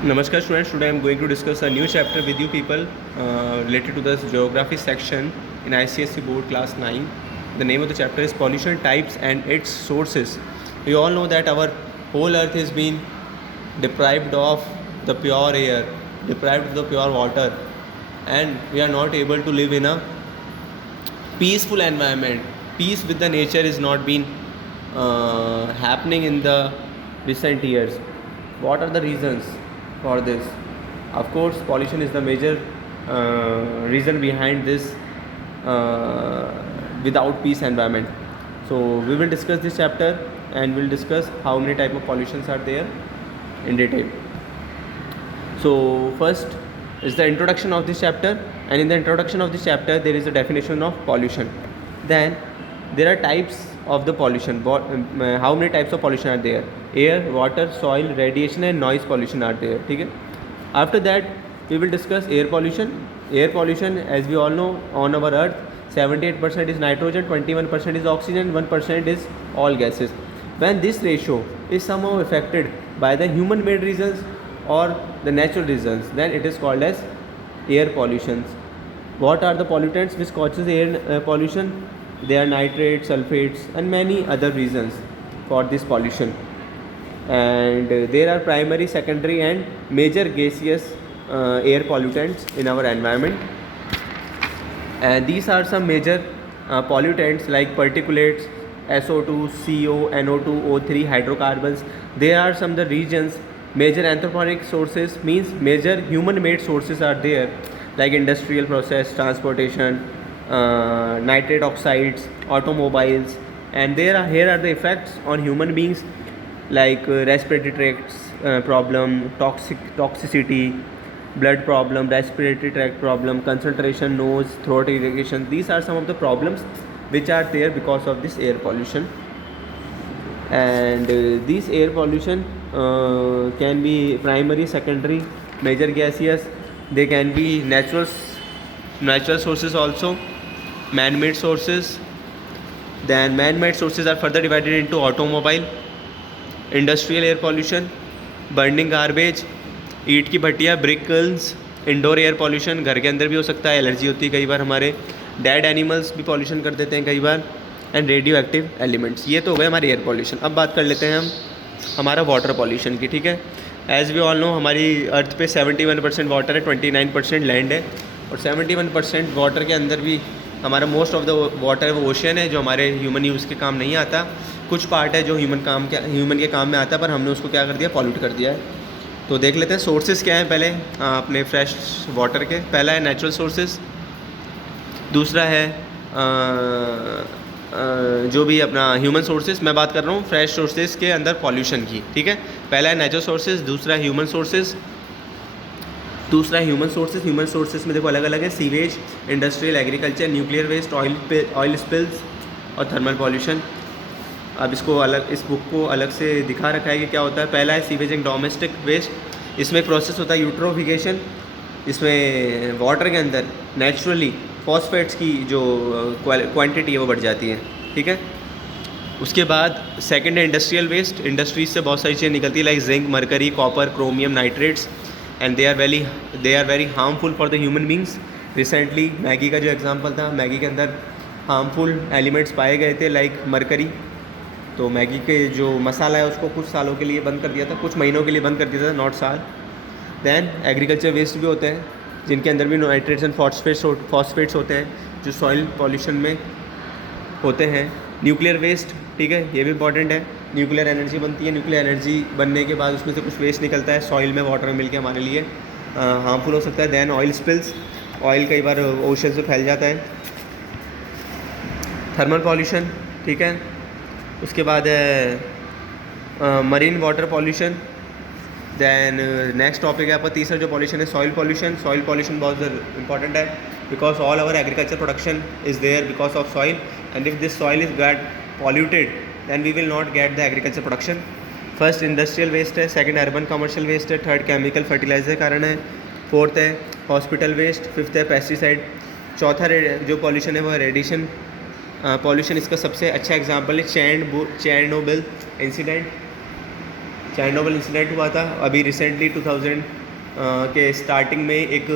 Namaskar students, today I am going to discuss a new chapter with you people related to the geography section in ICSE board class 9. The name of the chapter is pollution types and its sources. We all know that our whole earth has been deprived of the pure air, deprived of the pure water, and we are not able to live in a peaceful environment. Peace with the nature is not been happening in the recent years. What are the reasons for this? Of course, pollution is the major reason behind this without peace environment. So we will discuss this chapter and we'll discuss how many type of pollutions are there in detail. So first is the introduction of this chapter, and in the introduction of this chapter there is a definition of pollution. Then there are types of the pollution. How many types of pollution are there? Air, water, soil, radiation and noise pollution are there. ठीक है. After that we will discuss air pollution. Air pollution, as we all know, on our earth 78% is nitrogen, 21% is oxygen, 1% is all gases. When this ratio is somehow affected by the human made reasons or the natural reasons, then it is called as air pollutions. What are the pollutants which causes air pollution? They are nitrates, sulfates and many other reasons for this pollution. And there are primary, secondary and major gaseous air pollutants in our environment. And these are some major pollutants like particulates, SO2, CO, NO2, O3, hydrocarbons. There are some of the regions. Major anthropogenic sources means major human made sources are there, like industrial process, transportation, nitrate oxides, automobiles. And here are the effects on human beings, like respiratory tract problem, toxicity, blood problem, respiratory tract problem, concentration, nose, throat irritation. These are some of the problems which are there because of this air pollution. And this air pollution can be primary, secondary, major gaseous. They can be natural sources also, man-made sources. Then man-made sources are further divided into automobile, industrial air pollution, burning garbage, ईंट की भट्टियाँ, brick kilns, indoor air pollution, घर के अंदर भी हो सकता है, एलर्जी होती है कई बार हमारे, डेड एनिमल्स भी पॉल्यूशन कर देते हैं कई बार, एंड रेडियो एक्टिव एलिमेंट्स. ये तो हो गए हमारे एयर पॉल्यूशन. अब बात कर लेते हैं हम हमारा वाटर पॉल्यूशन की. ठीक है. एज़ वी ऑल नो, हमारी अर्थ पे 71% वाटर है, 29% लैंड है, और 71% वाटर के अंदर भी हमारा मोस्ट ऑफ द वाटर वो ओशियन है, जो हमारे ह्यूमन यूज़ के काम नहीं आता. कुछ पार्ट है जो ह्यूमन के काम में आता है, पर हमने उसको क्या कर दिया, पॉल्यूट कर दिया है. तो देख लेते हैं सोर्सेज क्या हैं पहले अपने फ्रेश वाटर के. पहला है नेचुरल सोर्सेज, दूसरा है जो भी अपना ह्यूमन सोर्सेज. मैं बात कर रहा हूँ फ्रेश सोर्सेज के अंदर पॉल्यूशन की. ठीक है. पहला है नेचुरल सोर्सेज, दूसरा है ह्यूमन सोर्सेज. ह्यूमन सोर्सेज में देखो अलग अलग है: sewage, industrial, agriculture, nuclear waste, oil spills और थर्मल पॉल्यूशन. अब इसको अलग, इस बुक को अलग से दिखा रखा है कि क्या होता है. पहला है सीवेज एंड डोमेस्टिक वेस्ट. इसमें एक प्रोसेस होता है यूट्रोफिकेशन. इसमें वाटर के अंदर नेचुरली फॉस्फेट्स की जो क्वांटिटी है वो बढ़ जाती है. ठीक है. उसके बाद सेकंड है इंडस्ट्रियल वेस्ट. इंडस्ट्रीज से बहुत सारी चीज़ें निकलती है, like zinc, mercury, copper, chromium, nitrates, and they are very harmful for the human beings. Recently Maggi का जो एग्जाम्पल था, मैगी के अंदर हार्मफुल एलिमेंट्स पाए गए थे, लाइक मरकरी. तो मैगी के जो मसाला है उसको कुछ सालों के लिए बंद कर दिया था, कुछ महीनों के लिए बंद कर दिया था, नॉट साल. दैन एग्रीकल्चर वेस्ट भी होते हैं जिनके अंदर भी नाइट्रेट्स एंड फॉस्फेट्स होते हैं, जो सॉइल पॉल्यूशन में होते हैं. न्यूक्लियर वेस्ट, ठीक है, ये भी इंपॉर्टेंट है. न्यूक्लियर एनर्जी बनती है, न्यूक्लियर एनर्जी बनने के बाद उसमें से कुछ वेस्ट निकलता है, सॉइल में वाटर में मिलकर हमारे लिए हार्मफुल हो सकता है. दैन ऑयल स्पिल्स, ऑयल कई बार ओशन से फैल जाता है. थर्मल पॉल्यूशन, ठीक है. उसके बाद है marine water pollution. Then next topic है आपका तीसरा जो पॉल्यूशन है, सॉइल पॉल्यूशन. सॉइल पॉल्यूशन बहुत इंपॉर्टेंट है, because all our agriculture production is there because of soil, and if this soil is get polluted then we will not get the agriculture production. First industrial waste है, second urban commercial waste है, third chemical fertiliser कारण है, fourth है hospital waste, fifth है pesticide. चौथा जो pollution है वो है रेडिएशन पॉल्यूशन. इसका सबसे अच्छा एग्जांपल है चेरनोबिल इंसिडेंट. चेरनोबिल इंसिडेंट हुआ था, अभी रिसेंटली 2000 के स्टार्टिंग में एक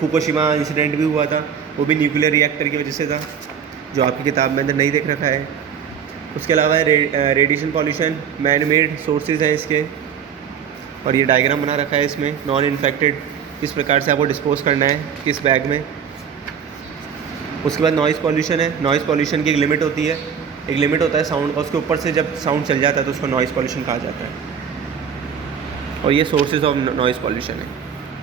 फुकुशिमा इंसिडेंट भी हुआ था, वो भी न्यूक्लियर रिएक्टर की वजह से था, जो आपकी किताब में अंदर नहीं देख रखा है। उसके अलावा radiation pollution, man made sources हैं इसके, और ये डायग्राम बना रखा है इसमें, नॉन इन्फेक्टेड किस प्रकार से आपको डिस्पोज करना है किस बैग में। उसके बाद नॉइज़ पॉल्यूशन है। नॉइज़ पॉल्यूशन की एक लिमिट होती है, एक लिमिट होता है साउंड, और उसके ऊपर से जब साउंड चल जाता है तो उसको नॉइज़ पॉल्यूशन कहा जाता है, और ये सोर्सेज ऑफ नॉइज़ पॉल्यूशन है।